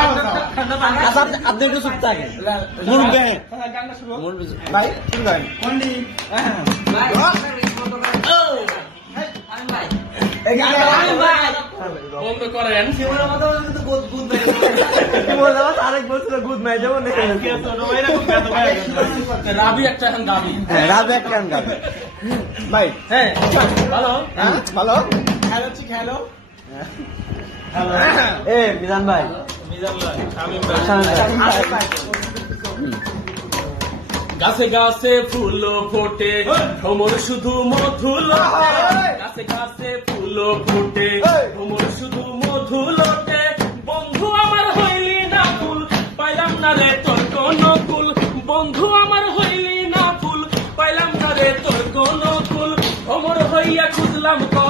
আচ্ছা আপনি- একটু চুপ থাকেন হ্যাঁ মুরব্বী ভাই রাবি একটা গাবি হ্যাঁ রাজা এক কান ভাই হ্যাঁ ভালো হ্যাঁ ভালো এ মিজান ভাই গাছে গাছে ফুল ফোটে ভ্রমর শুধু মধু লোটে গাছে গাছে ফুল ফোটে ভ্রমর শুধু বন্ধু আমার হইলি না ফুল পাইলাম না রে তোর কোন ফুল। বন্ধু আমার হইলি না ফুল পাইলাম না রে তোর কোন ফুল। ভ্রমর হইয়া খুঁজলাম কত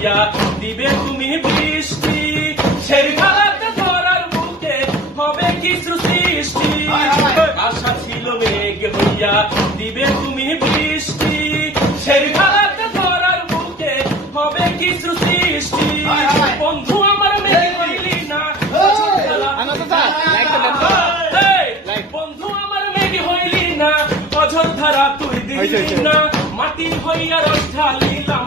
হইয়া দিবে তুমি বৃষ্টি। সেই খেলাতে ধরার মুখে হবে কিছু সৃষ্টি? আশা ছিল মেঘ হইয়া দিবে তুমি বৃষ্টি। সেই খেলাতে ধরার মুখে হবে কিছু সৃষ্টি? বন্ধু আমার মেঘ হইলি না। বন্ধু আমার মেঘ হইলি না। অযোধ্যারা তুই দিলি না। মাটি হইয়া রস ঢালিলাম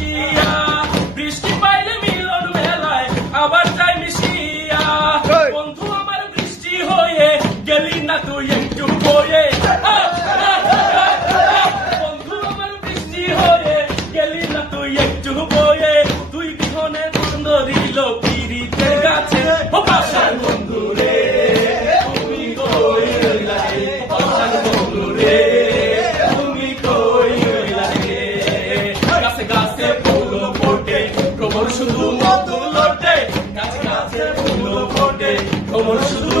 গেলি না তুই একটু বয়ে বন্ধু আমার বৃষ্টি হয়ে গেলি না তুই একটু বয়ে তুই বিহনে বন্ধ দিল পিড়িতে গাছে ফুল শুধু মধু লটে গাছে গাছে ফুল ফোটে প্রবল শুধু